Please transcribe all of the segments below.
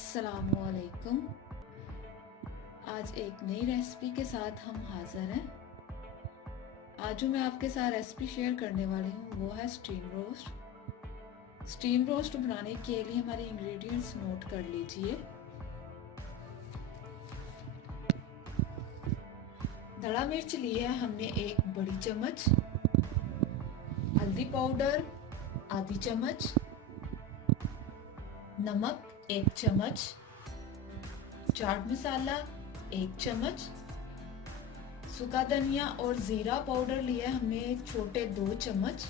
अस्सलामुअलैकुम। आज एक नई रेसिपी के साथ हम हाजिर हैं। आज जो मैं आपके साथ रेसिपी शेयर करने वाली हूँ वो है स्टीम रोस्ट। स्टीम रोस्ट बनाने के लिए हमारे इंग्रेडिएंट्स नोट कर लीजिए। धड़ा मिर्च लिया है हमने एक बड़ी चम्मच, हल्दी पाउडर आधी चम्मच, नमक 1 चम्मच, चाट मसाला 1 चम्मच, सूखा धनिया और जीरा पाउडर लिया हमने छोटे 2 चम्मच,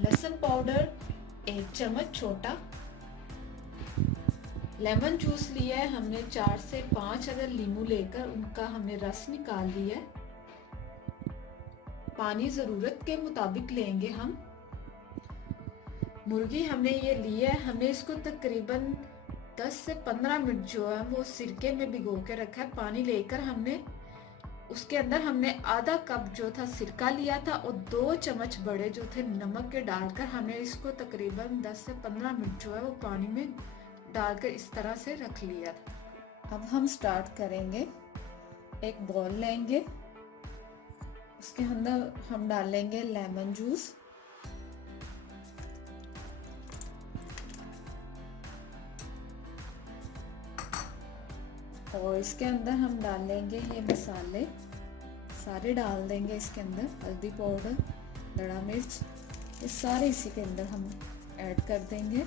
लहसुन पाउडर 1 चम्मच छोटा, लेमन जूस लिया है हमने 4 से 5 अदर लीमू लेकर उनका हमने रस निकाल लिया है। पानी जरूरत के मुताबिक लेंगे हम। मुर्गी हमने ये लिया है, हमने इसको तकरीबन 10 से 15 मिनट जो है वो सिरके में भिगो के रखा है। पानी लेकर हमने उसके अंदर हमने आधा कप जो था सिरका लिया था और 2 चम्मच बड़े जो थे नमक के डालकर हमने इसको तकरीबन 10 से 15 मिनट जो है वो पानी में डालकर इस तरह से रख लिया था। अब हम स्टार्ट करेंगे। एक बॉल लेंगे, उसके अंदर हम डालेंगे लेमन जूस, और इसके अंदर हम डालेंगे ये मसाले सारे डाल देंगे इसके अंदर। हल्दी पाउडर, धड़ा मिर्च, ये सारे इसी के अंदर हम ऐड कर देंगे।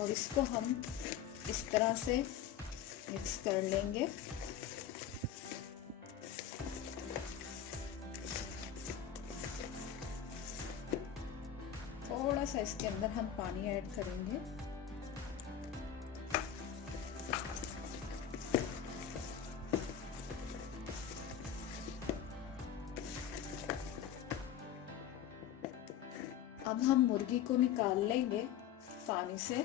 और इसको हम इस तरह से मिक्स कर लेंगे। थोड़ा सा इसके अंदर हम पानी ऐड करेंगे। अब हम मुर्गी को निकाल लेंगे पानी से,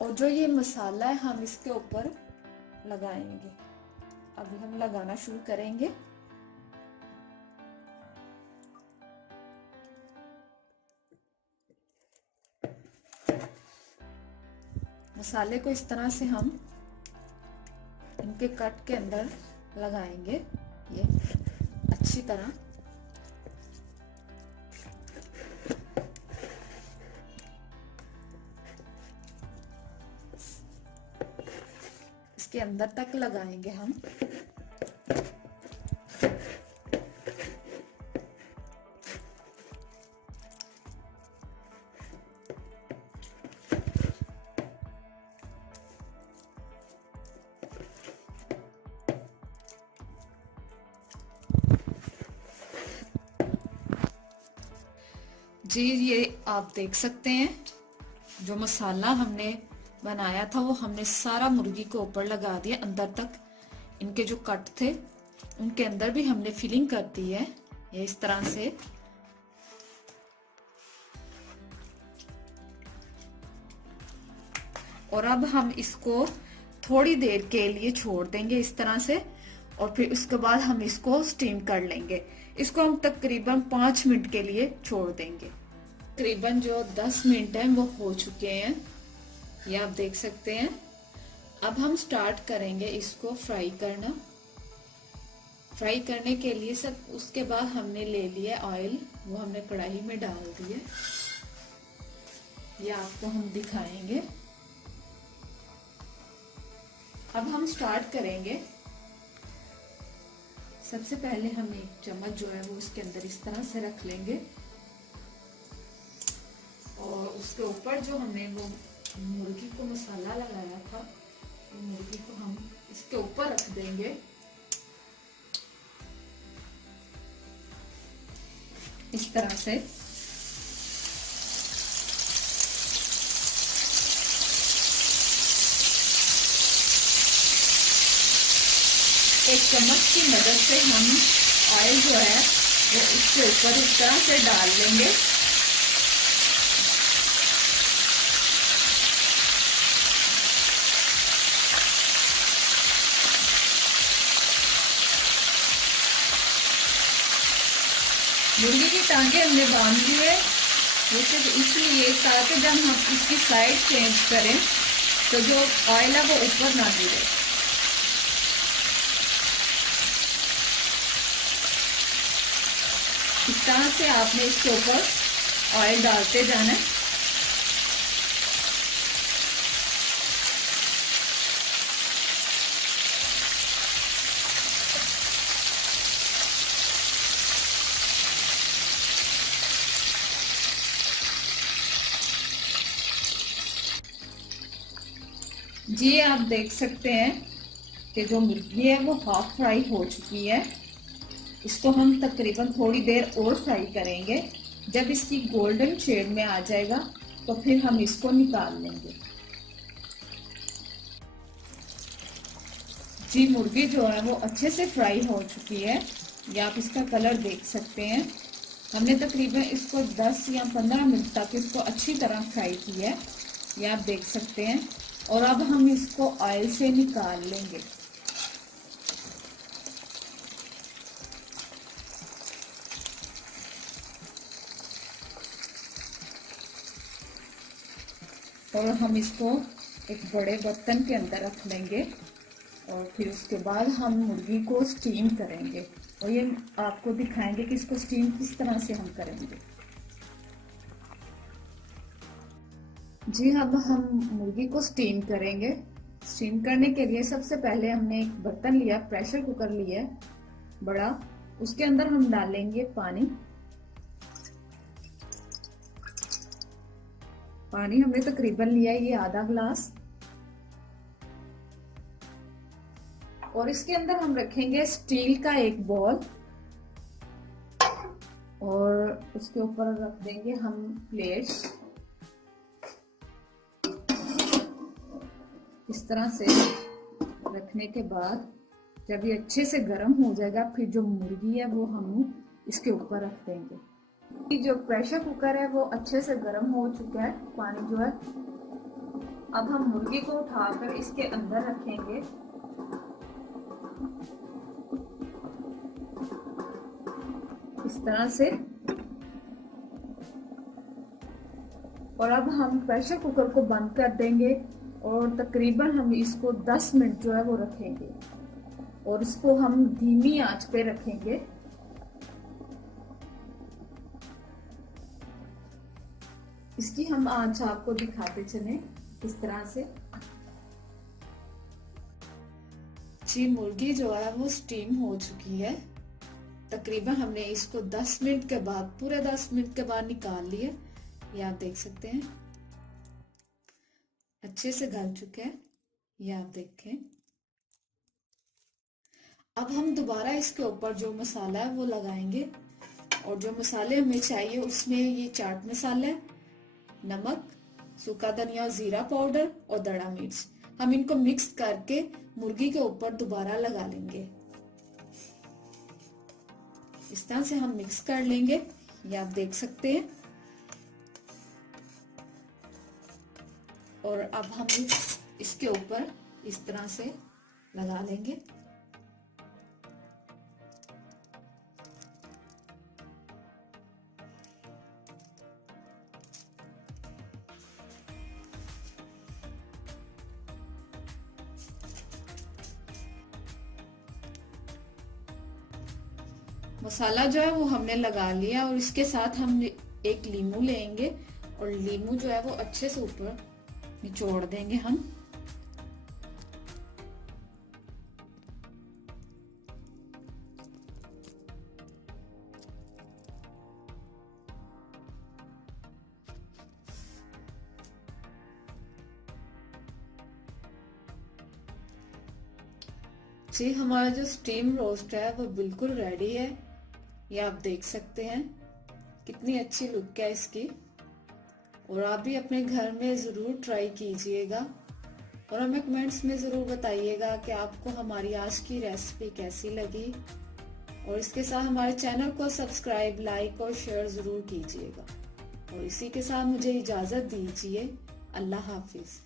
और जो ये मसाला है हम इसके ऊपर लगाएंगे। अभी हम लगाना शुरू करेंगे। मसाले को इस तरह से हम इनके कट के अंदर लगाएंगे, ये अच्छी तरह। इसके अंदर तक लगाएंगे हम। जी ये आप देख सकते हैं जो मसाला हमने बनाया था वो हमने सारा मुर्गी को ऊपर लगा दिया। अंदर तक इनके जो कट थे उनके अंदर भी हमने फिलिंग कर दी है, ये इस तरह से। और अब हम इसको थोड़ी देर के लिए छोड़ देंगे इस तरह से, और फिर उसके बाद हम इसको स्टीम कर लेंगे। इसको हम तकरीबन 5 मिनट के लिए छोड़ देंगे। तकरीबन जो 10 मिनट हैं वो हो चुके हैं, ये आप देख सकते हैं। अब हम स्टार्ट करेंगे इसको फ्राई करना। फ्राई करने के लिए सब उसके बाद हमने ले लिया ऑयल, वो हमने कढ़ाई में डाल दिया। ये आपको हम दिखाएंगे। अब हम स्टार्ट करेंगे। सबसे पहले हम 1 चम्मच जो है वो उसके अंदर इस तरह से रख लेंगे, और उसके ऊपर जो हमने वो मुर्गी को मसाला लगाया था वो मुर्गी को हम इसके ऊपर रख देंगे इस तरह से। एक चम्मच की मदद से हम ऑयल जो है वो इसके ऊपर इस तरह से डाल लेंगे। मुर्गी की टांगे हमने बांध ली है, वो सिर्फ इसलिए ताकि जब हम इसकी साइड चेंज करें तो जो ऑयल है वो ऊपर ना गिरे। इस तरह से आपने इसके ऊपर ऑयल डालते जाना है। जी आप देख सकते हैं कि जो मुर्गी है वो हाफ फ्राई हो चुकी है। इसको हम तकरीबन थोड़ी देर और फ्राई करेंगे। जब इसकी गोल्डन शेड में आ जाएगा तो फिर हम इसको निकाल लेंगे। जी मुर्गी जो है वो अच्छे से फ्राई हो चुकी है, ये आप इसका कलर देख सकते हैं। हमने तकरीबन इसको 10 या 15 मिनट तक इसको अच्छी तरह फ्राई किया है, ये आप देख सकते हैं। और अब हम इसको ऑयल से निकाल लेंगे। और हम इसको एक बड़े बर्तन के अंदर रख लेंगे और फिर उसके बाद हम मुर्गी को स्टीम करेंगे और ये आपको दिखाएंगे कि इसको स्टीम किस तरह से हम करेंगे। जी अब हम मुर्गी को स्टीम करेंगे। स्टीम करने के लिए सबसे पहले हमने एक बर्तन लिया, प्रेशर कुकर लिया बड़ा, उसके अंदर हम डालेंगे पानी। पानी हमने तकरीबन लिया है ये आधा ग्लास। और इसके अंदर हम रखेंगे स्टील का एक बॉल और उसके ऊपर रख देंगे हम प्लेट्स। इस तरह से रखने के बाद जब ये अच्छे से गर्म हो जाएगा फिर जो मुर्गी है वो हम इसके ऊपर रख देंगे। जो प्रेशर कुकर है वो अच्छे से गर्म हो चुका है, पानी जो है। अब हम मुर्गी को उठाकर इसके अंदर रखेंगे। इस तरह से। और अब हम प्रेशर कुकर को बंद कर देंगे और तकरीबन हम इसको 10 मिनट जो है वो रखेंगे और इसको हम धीमी आंच पे रखेंगे। इसकी हम आंच आपको दिखाते चले इस तरह से। जी मुर्गी जो है वो स्टीम हो चुकी है। तकरीबन हमने इसको 10 मिनट के बाद, पूरे 10 मिनट के बाद निकाल लिया, ये आप देख सकते हैं अच्छे से गल चुके हैं, ये आप देखें। अब हम दोबारा इसके ऊपर जो मसाला है वो लगाएंगे और जो मसाले हमें चाहिए उसमें ये चाट मसाला, नमक, सूखा धनिया, जीरा पाउडर और दड़ा मिर्च, हम इनको मिक्स करके मुर्गी के ऊपर दोबारा लगा लेंगे। इस तरह से हम मिक्स कर लेंगे, ये आप देख सकते हैं। और अब हम इसके ऊपर इस तरह से लगा लेंगे। मसाला जो है वो हमने लगा लिया और इसके साथ हम एक लीमू लेंगे और लीमू जो है वो अच्छे से ऊपर निचोड़ देंगे हम। जी हमारा जो स्टीम रोस्ट है वो बिल्कुल रेडी है, ये आप देख सकते हैं कितनी अच्छी लुक है इसकी। और आप भी अपने घर में ज़रूर ट्राई कीजिएगा और हमें कमेंट्स में ज़रूर बताइएगा कि आपको हमारी आज की रेसिपी कैसी लगी। और इसके साथ हमारे चैनल को सब्सक्राइब, लाइक और शेयर ज़रूर कीजिएगा। और इसी के साथ मुझे इजाज़त दीजिए। अल्लाह हाफिज़।